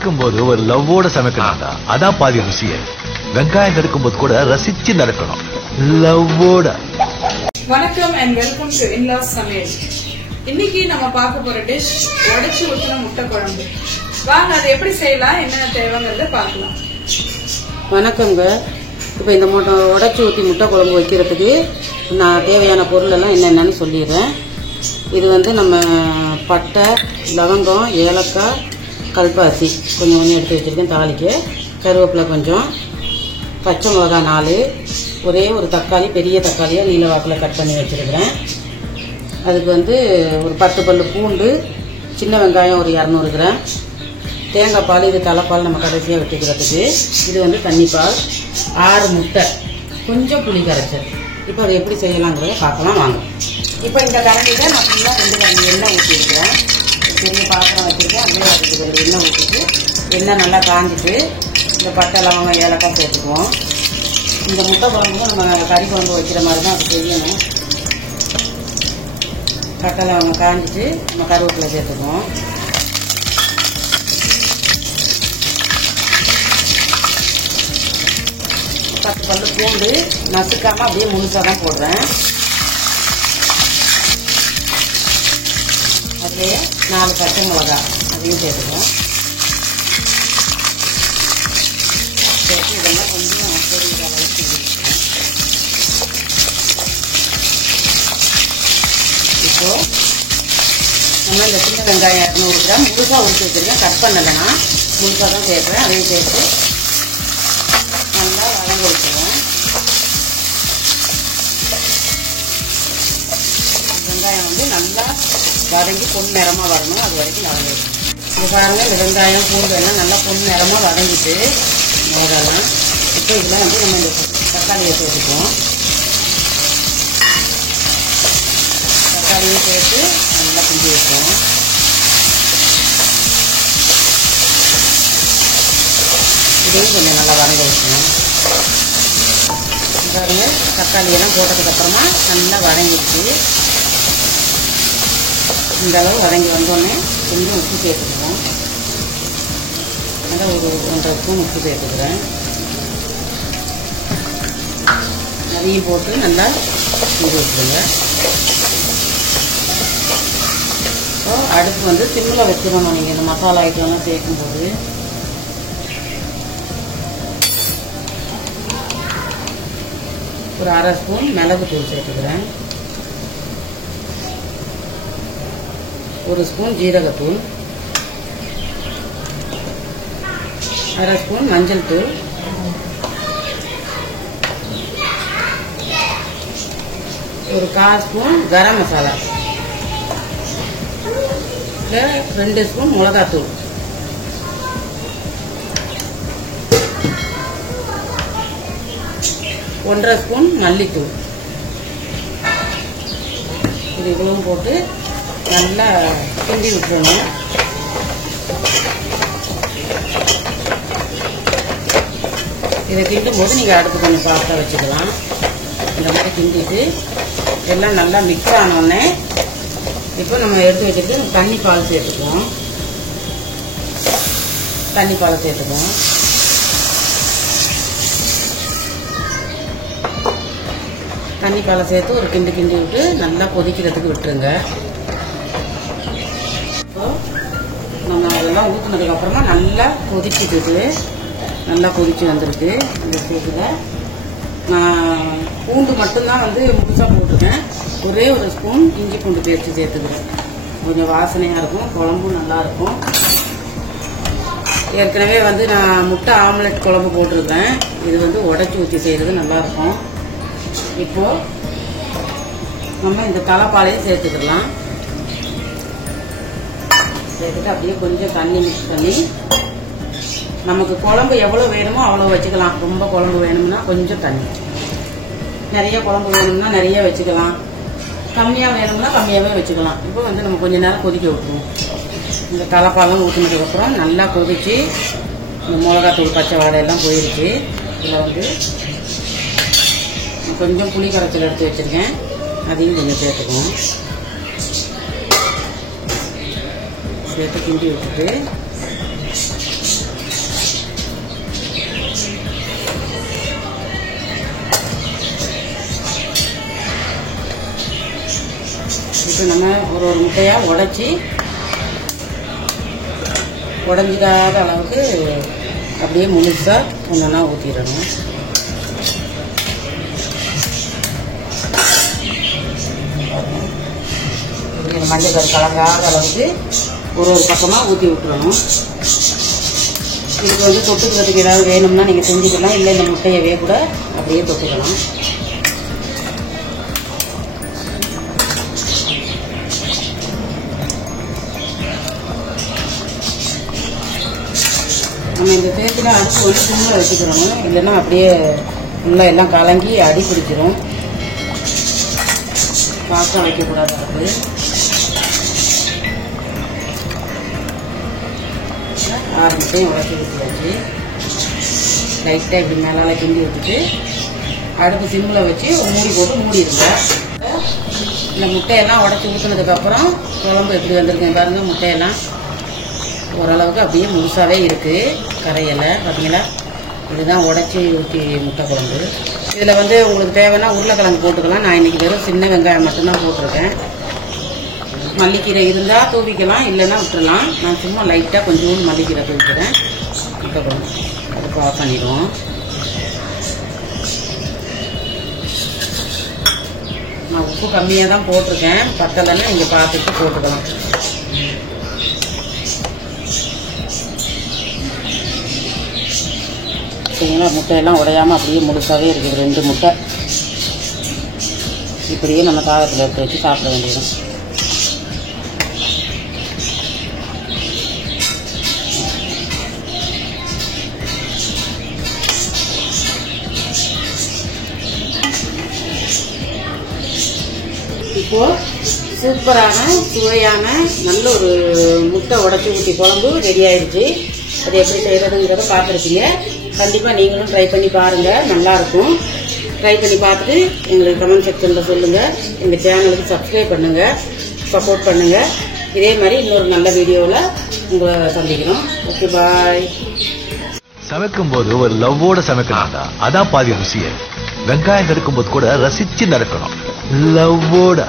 சமைக்கும்போது ஒரு லவ்வோட சமைக்கணும்டா. அதான் பாதி ருசியே. வெங்காயம் நறுக்கும்போது கூட ரசிச்சு நடக்கணும், லவ்வோட. வணக்கம் அண்ட் வெல்கம் டு இன்லாஸ் சமையல். இன்னைக்கு நம்ம பார்க்க போற டிஷ் உடைச்சு ஊற்றின முட்டை குழம்பு. வாங்க அதை எப்படி செய்யலாம், என்ன தேவைங்கிறத பார்க்கலாம். வணக்கங்க. இப்போ இந்த உடைச்சி ஊற்றி முட்டை குழம்பு வைக்கிறதுக்கு நான் தேவையான பொருள் எல்லாம் என்னென்னு சொல்லிடுறேன். இது வந்து நம்ம பட்டை, லவங்கம், ஏலக்காய், கல்பாசி கொஞ்சம் எடுத்து வச்சுருக்கேன் தாளிக்கு, கருவேப்பிலை கொஞ்சம், பச்சை மிளகா 4, ஒரே ஒரு தக்காளி, பெரிய தக்காளியாக நீல வாக்கில் கட் பண்ணி வச்சுருக்கிறேன். அதுக்கு வந்து ஒரு 10 பல்லு பூண்டு, சின்ன வெங்காயம் ஒரு 200 கிராம், தேங்காய் பால், இது தலைப்பால் நம்ம கடைசியாக வெட்டிக்கிறதுக்கு. இது வந்து தண்ணிப்பால், 6 முட்டை, கொஞ்சம் புளி கரைச்சல். இப்போ அதை எப்படி செய்யலாங்கிறத பார்க்கலாம் வாங்க. இப்போ இந்த கரண்டியில் நான் ஃபுல்லாக 2 கரண்டி எண்ணெய் ஊற்றிருக்கிறேன். பெரிய பாத்திரம் வச்சுருக்கேன், அப்படியே வச்சுருக்கேன். எண்ணெய் ஊற்றிட்டு எண்ணெய் நல்லா காஞ்சிட்டு இந்த பட்டை, லவங்கம், ஏலக்காய் சேர்த்துக்குவோம். இந்த முட்டை குழம்புக்கும் நம்ம கறி குழம்பு வைக்கிற மாதிரி தான் அது செய்யணும். பட்டை, லவங்கம் காஞ்சிட்டு நம்ம கருவேப்பிலை சேர்த்துக்குவோம். பத்து பல்லு பூண்டு நசுக்காமல் அப்படியே முழுசாக தான் போடுறேன். அதுலேயே 4 பச்சை மிளகா அதையும் சேர்த்துக்குவோம். சேர்த்து இதெல்லாம் கொஞ்சம் பொரிக்கிற அளவுக்கு இப்போது நம்ம இந்த சின்ன வெங்காயம் 200 கிராம் முழுசாக உரிச்சு வச்சுருக்கேன், கட் பண்ணலைன்னா முழுசாக தான் சேர்ப்பேன். அதையும் சேர்த்து நல்லா வதங்க வச்சுருவேன். வெங்காயம் வந்து நல்லா வதங்கி பொன் நிறமாக வரணும், அது வரைக்கும் வதங்கி வச்சுருவேன். இது பாருங்கள், இந்த வெங்காயம் பூண்டு எல்லாம் நல்லா பொன் நிறமாக வதங்கிட்டு வரலாம். இப்போ இதெல்லாம் வந்து நம்ம இந்த தக்காளியை சேர்த்துக்குவோம். தக்காளியை சேர்த்து நல்லா கிண்டி வைப்போம். இதையும் கொஞ்சம் நல்லா வதங்க வைக்கணும். பாருங்க, தக்காளியெல்லாம் போட்டதுக்கப்புறமா நல்லா வதங்கிடுச்சு. இந்த அளவு வதங்கி வந்தோடனே கொஞ்சம் உப்பு சேர்த்துக்குவோம். நல்லா ஒரு 1.5 ஸ்பூன் உப்பு சேர்த்துக்கிறேன். அதையும் போட்டு நல்லா கிண்டி வச்சுருங்க. ஸோ அடுப்பு வந்து சிம்மில் வச்சிடணும். நீங்கள் இந்த மசாலா ஐட்டம்லாம் சேர்க்கும்போது ஒரு 1/2 ஸ்பூன் மிளகுத்தூள் சேர்த்துக்கிறேன். 1 ஸ்பூன் ஜீரகத்தூள், 1/2 ஸ்பூன் மஞ்சள் தூள், ஒரு 1/4 ஸ்பூன் கரம் மசாலா, 2 ஸ்பூன் மிளகாத்தூள், ஒன்றரை ஸ்பூன் மல்லித்தூள். இது இவ்வளவும் போட்டு நல்லா கிண்டி விட்டுருங்க. இதை கிண்டும் போது நீங்கள் அடுப்பு கொஞ்சம் ஃபாஸ்ட்டாக வச்சுக்கலாம். இந்த மாதிரி கிண்டிட்டு எல்லாம் நல்லா மிக்ஸ் ஆனோடனே இப்போ நம்ம எடுத்து வச்சுட்டு தண்ணி பால் சேர்த்துக்குவோம். தண்ணி பாலை சேர்த்துக்குவோம். தண்ணி பாலை சேர்த்து ஒரு கிண்டி கிண்டி விட்டு நல்லா கொதிக்கிறதுக்கு விட்டுருங்க. இப்போ நம்ம அதெல்லாம் ஊற்றினதுக்கப்புறமா நல்லா கொதிச்சுட்டு நல்லா கொதிச்சு வந்திருக்கு. இந்த ஸ்டேஜில் நான் பூண்டு மட்டும்தான் வந்து முழுசாக போட்டிருக்கேன். ஒரே ஒரு ஸ்பூன் இஞ்சி பூண்டு பேஸ்ட்டு சேர்த்துக்கிறேன். கொஞ்சம் வாசனையாக இருக்கும், குழம்பும் நல்லாயிருக்கும். ஏற்கனவே வந்து நான் முட்டை ஆம்லெட் குழம்பு போட்டிருக்கேன். இது வந்து உடைச்சி ஊற்றி செய்கிறது நல்லாயிருக்கும். இப்போது நம்ம இந்த தலைப்பாலையும் சேர்த்துக்கலாம். சேர்த்துட்டு அப்படியே கொஞ்சம் தண்ணி மிக்ஸ் பண்ணி, நமக்கு குழம்பு எவ்வளோ வேணுமோ அவ்வளோ வச்சுக்கலாம். ரொம்ப குழம்பு வேணும்னா கொஞ்சம் தண்ணி, நிறைய குழம்பு வேணும்னா நிறைய வச்சுக்கலாம், கம்மியாக வேணும்னா கம்மியாகவே வச்சுக்கலாம். இப்போ வந்து நம்ம கொஞ்சம் நேரம் கொதிக்க விட்டுருவோம். இந்த தலைப்பாலும் ஊற்றினதுக்கப்புறம் நல்லா கொதிச்சு இந்த மிளகாத்தூள், பச்சை வாழையெல்லாம் போயிடுச்சு. இதில் வந்து கொஞ்சம் புளி கரைச்சல் எடுத்து வச்சுருக்கேன், அதையும் கொஞ்சம் சேர்த்துக்குவோம். சேர்த்து கிண்டி விட்டுட்டு இப்போ நம்ம ஒரு முட்டையாக உடஞ்சிடாத அளவுக்கு அப்படியே முழுசாக ஒன்றா ஊற்றிடணும். மஞ்சள் கரு கலங்காத அளவுக்கு ஒரு பக்கமாக ஊற்றி விட்டுறணும். இதுக்கு வந்து தொட்டுக்கிறதுக்கு ஏதாவது வேணும்னா நீங்கள் செஞ்சுக்கலாம், இல்லை இந்த முட்டையவே கூட அப்படியே தொட்டுக்கலாம். நம்ம இந்த தேய்ச்சில் அடுப்பு வந்து சிம்மில் வச்சுக்கிறோம், இல்லைன்னா அப்படியே ஃபுல்லாக எல்லாம் கலங்கி அடி பிடிச்சிரும். ஃபாஸ்ட்டாக வைக்கக்கூடாது அடுப்பு. ஆரம்பிச்சையும் உடச்சி ஊற்றியாச்சு. லைட்டாக இப்படி மேலால் கிண்டி விட்டுட்டு அடுப்பு சிம்மில் வச்சு ஒரு மூடி போட்டு மூடிடுங்க. இந்த முட்டையெல்லாம் உடச்சி ஊற்றினதுக்கப்புறம் குழம்பு எப்படி வந்திருக்கேன் பாருங்கள். முட்டையெல்லாம் ஓரளவுக்கு அப்படியே முழுசாகவே இருக்குது, கரையலை. பார்த்தீங்களா, இதுதான் உடச்சி ஊற்றி முட்டை குழம்பு. இதில் வந்து உங்களுக்கு தேவைன்னா உருளைக்கிழங்கு போட்டுக்கலாம். நான் இன்றைக்கி வெறும் சின்ன வெங்காயம் மட்டும்தான் போட்டிருக்கேன். மல்லிக்கீரை இருந்தால் தூவிக்கலாம், இல்லைன்னா விட்டுடலாம். நான் சும்மா லைட்டாக கொஞ்சோண்டு மல்லிக்கீரை தூவிக்கிறேன். முட்டை குழம்பு அதுக்கு ஆஃப் பண்ணிடுவோம். நான் உப்பு கம்மியாக தான் போட்டிருக்கேன், பத்தலைன்னா நீங்கள் பார்த்துட்டு போட்டுக்கலாம். சரிங்களா, முட்டையெல்லாம் உடையாமல் அப்படியே முழுசாகவே இருக்குது. 2 முட்டை இப்படியே நம்ம சாதத்தில் எடுத்து வச்சு சாப்பிட வேண்டியது. இப்போது சூப்பரான சுவையான நல்ல ஒரு முட்டை உடச்சி ஊற்றி குழம்பு ரெடி ஆயிடுச்சு. அது எப்படி செய்கிறதுங்கிறத பார்த்துருக்கீங்க. கண்டிப்பாக நீங்களும் ட்ரை பண்ணி பாருங்கள், நல்லாயிருக்கும். ட்ரை பண்ணி பார்த்துட்டு எங்களுக்கு கமெண்ட் செக்ஷனில் சொல்லுங்கள். எங்கள் சேனலுக்கு சப்ஸ்கிரைப் பண்ணுங்கள், சப்போர்ட் பண்ணுங்கள். இதே மாதிரி இன்னொரு நல்ல வீடியோவில் உங்களை சந்திக்கிறோம். ஓகே, பாய். சமைக்கும் போது ஒரு லவ்வோட சமைக்கணும்டா, அதான் பாதி ருசியே. வெங்காயம் நறுக்கும் போது கூட ரசிச்சு நறுக்கணும், லவ்வோட.